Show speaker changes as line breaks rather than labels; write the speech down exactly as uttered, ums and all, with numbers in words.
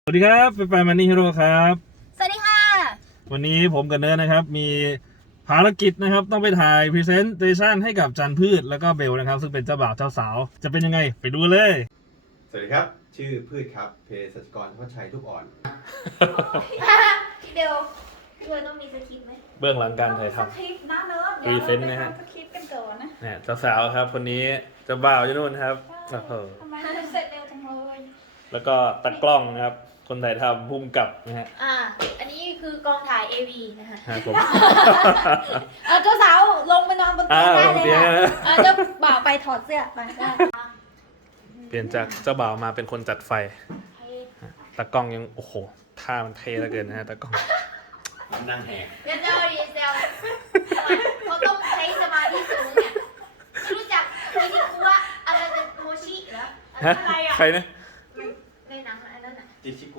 วัสดีครับไปไปมันนี่ฮีโร่ครับ
สวัสดีค่ะ
วันนี้ผมกับเนิร์ดนะครับมีภารกิจนะครับต้องไปถ่ายพรีเซนเตชันให้กับจันพืชแล้วก็เบลนะครับซึ่งเป็นเจ้าบ่าวเจ้าสาวจะเป็นยังไงไปดูเลย
สวัสดีครับ ชื่อพืชครับเภสัชกรทวชชัยทุกอ่อน
พี่เบลพี่เบลต้องมีสคริปต์ไหม
เบื้องหลังการถ่ายท
สคริปต์นะเนิร์ด
พรีเซนต์นะฮะ
สคริปต์กันก่อนนะ
ำเนี่ยเจ้าสาวครับคนนี้เจ้าบ่าวอยู่นู่นครับโอ้โห
ทำไมมันเสร็จเร็วจังเลย
แล้วก็ตากล้องนะครับคนถ่ายทำพุ่มกับนะฮะ
อ่า อันนี้คือกองถ่าย เอ วี นะคะ
ฮะผม
เออเจ้าสาวลงไปนอนบนเตียงได้
อ้าว
เลย
เตียง
ค่ะ
นะ
เออเจ้าบ่าวไปถอดเสื้อไปได้
เปลี่ยนจากเจ้าบ่าวมาเป็นคนจัดไฟตากล้องยังโอ้โหท่ามันเท่เหลือเกินนะฮะตากล้อง
นั่งแหก
เดี๋ยวเจ้าดีเซลเขาต้องใช้สมาธิสูงเนี่ยไม่รู้จักไอ้ที่กูว่าอะไรเป็นโมชิเหรอ
ฮะ
อะไรอ่ะ
ใครนะ
ในหนังอันนั้นอ่ะ
จิชิกุ